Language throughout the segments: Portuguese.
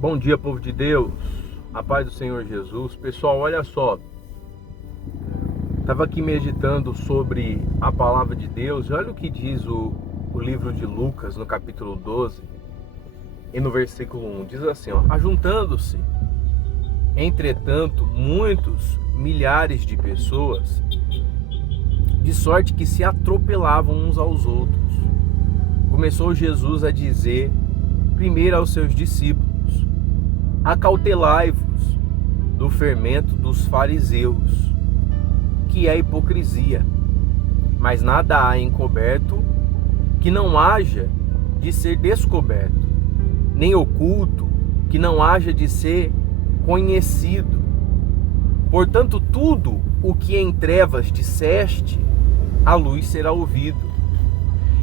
Bom dia, povo de Deus, a paz do Senhor Jesus. Pessoal, olha só, estava aqui meditando sobre a palavra de Deus e olha o que diz o livro de Lucas no capítulo 12 e no versículo 1, diz assim, ó: ajuntando-se, entretanto, muitos milhares de pessoas, de sorte que se atropelavam uns aos outros, começou Jesus a dizer primeiro aos seus discípulos: acautelai-vos do fermento dos fariseus, que é a hipocrisia. Mas nada há encoberto que não haja de ser descoberto, nem oculto que não haja de ser conhecido. Portanto, tudo o que em trevas disseste, à luz será ouvido.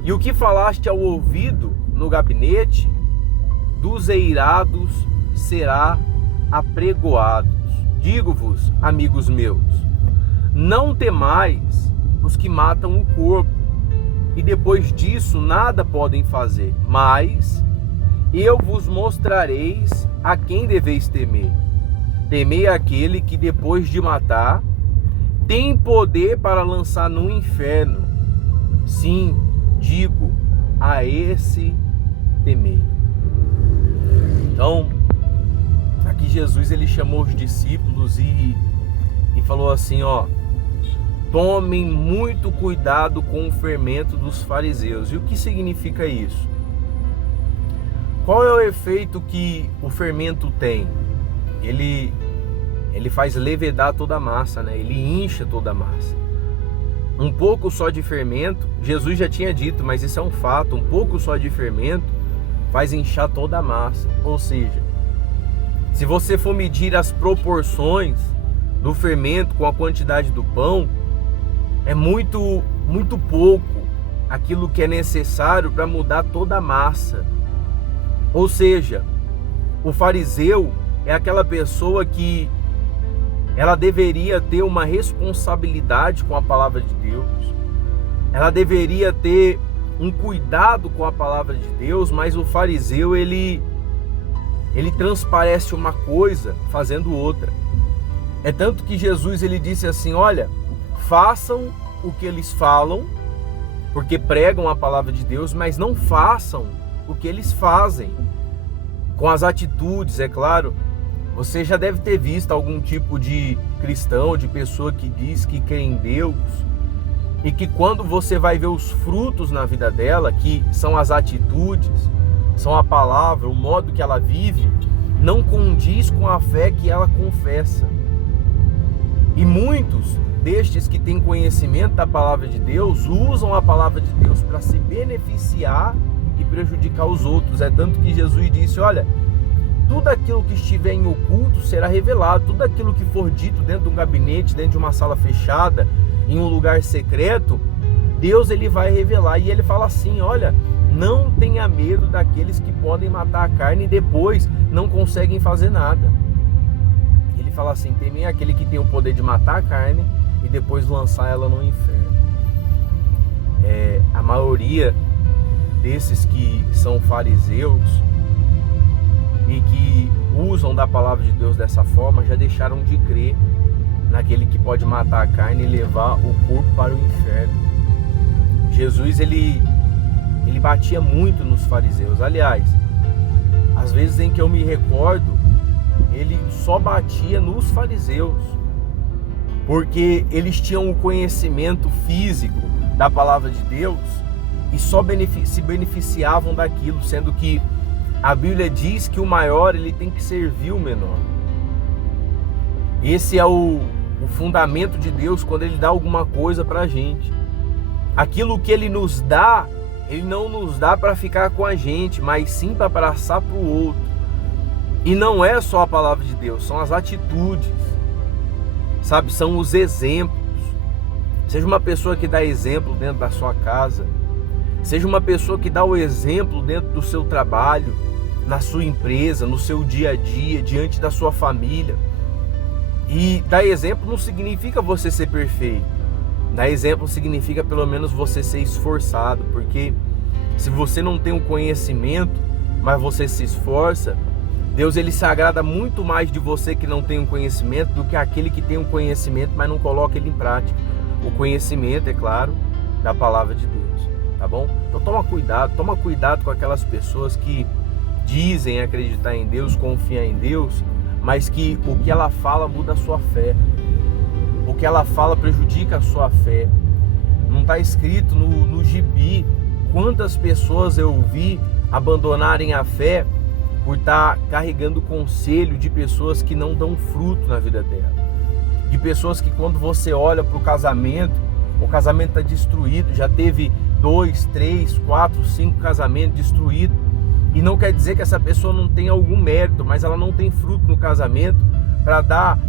E o que falaste ao ouvido no gabinete, dos eirados será apregoado. Digo-vos, amigos meus, não temais os que matam o corpo, e depois disso nada podem fazer, mas eu vos mostrareis a quem deveis temer. Temei aquele que depois de matar tem poder para lançar no inferno. Sim, digo, a esse temei. Então, aqui Jesus ele chamou os discípulos e falou assim, ó: tomem muito cuidado com o fermento dos fariseus. E o que significa isso? Qual é o efeito que o fermento tem? Ele faz levedar toda a massa, né? Ele incha toda a massa. Um pouco só de fermento, Jesus já tinha dito, mas isso é um fato, um pouco só de fermento faz inchar toda a massa. Ou seja, se você for medir as proporções do fermento com a quantidade do pão, é muito pouco aquilo que é necessário para mudar toda a massa. Ou seja, o fariseu é aquela pessoa que ela deveria ter uma responsabilidade com a palavra de Deus. Ela deveria ter um cuidado com a palavra de Deus, mas o fariseu ele transparece uma coisa fazendo outra. É tanto que Jesus ele disse assim: olha, façam o que eles falam, porque pregam a palavra de Deus, mas não façam o que eles fazem, com as atitudes, é claro. Você já deve ter visto algum tipo de cristão, de pessoa que diz que crê em Deus, e que quando você vai ver os frutos na vida dela, que são as atitudes, são a palavra, o modo que ela vive, não condiz com a fé que ela confessa. E muitos destes que têm conhecimento da palavra de Deus, usam a palavra de Deus para se beneficiar e prejudicar os outros. É tanto que Jesus disse, olha, tudo aquilo que estiver em oculto será revelado, tudo aquilo que for dito dentro de um gabinete, dentro de uma sala fechada, em um lugar secreto, Deus ele vai revelar. E ele fala assim, olha, não tenha medo daqueles que podem matar a carne e depois não conseguem fazer nada. Ele fala assim, temem aquele que tem o poder de matar a carne e depois lançar ela no inferno. A maioria desses que são fariseus e que usam da palavra de Deus dessa forma, já deixaram de crer naquele que pode matar a carne e levar o corpo para o inferno. Jesus ele batia muito nos fariseus. Aliás, às vezes em que eu me recordo, ele só batia nos fariseus, porque eles tinham o conhecimento físico da palavra de Deus e só se beneficiavam daquilo, sendo que a Bíblia diz que o maior ele tem que servir o menor. Esse é o fundamento de Deus quando ele dá alguma coisa para a gente. Aquilo que ele nos dá, ele não nos dá para ficar com a gente, mas sim para passar para o outro. E não é só a palavra de Deus, são as atitudes, sabe? São os exemplos. Seja uma pessoa que dá exemplo dentro da sua casa, seja uma pessoa que dá o exemplo dentro do seu trabalho, na sua empresa, no seu dia a dia, diante da sua família. E dar exemplo não significa você ser perfeito. Dar exemplo significa pelo menos você ser esforçado, porque se você não tem o conhecimento, mas você se esforça, Deus ele se agrada muito mais de você que não tem um conhecimento do que aquele que tem um conhecimento, mas não coloca ele em prática. O conhecimento, é claro, da palavra de Deus, tá bom? Então toma cuidado com aquelas pessoas que dizem acreditar em Deus, confiar em Deus, mas que o que ela fala muda a sua fé. O que ela fala prejudica a sua fé. Não está escrito no gibi quantas pessoas eu vi abandonarem a fé por estar carregando conselho de pessoas que não dão fruto na vida dela. De pessoas que quando você olha para o casamento está destruído, já teve 2, 3, 4, 5 casamentos destruídos. E não quer dizer que essa pessoa não tenha algum mérito, mas ela não tem fruto no casamento para dar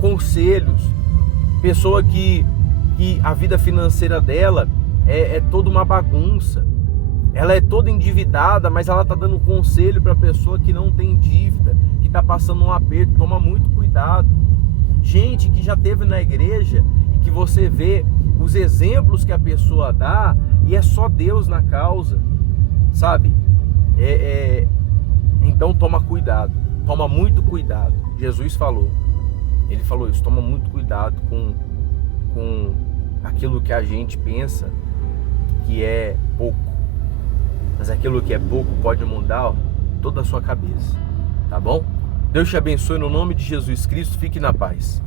conselhos. Pessoa que a vida financeira dela é toda uma bagunça. Ela é toda endividada, mas ela está dando conselho para a pessoa que não tem dívida, que está passando um aperto. Toma muito cuidado. Gente que já esteve na igreja e que você vê os exemplos que a pessoa dá e é só Deus na causa, sabe? Então toma cuidado, toma muito cuidado. Jesus falou, ele falou isso, toma muito cuidado com aquilo que a gente pensa que é pouco. Mas aquilo que é pouco pode mudar toda a sua cabeça, tá bom? Deus te abençoe no nome de Jesus Cristo, fique na paz.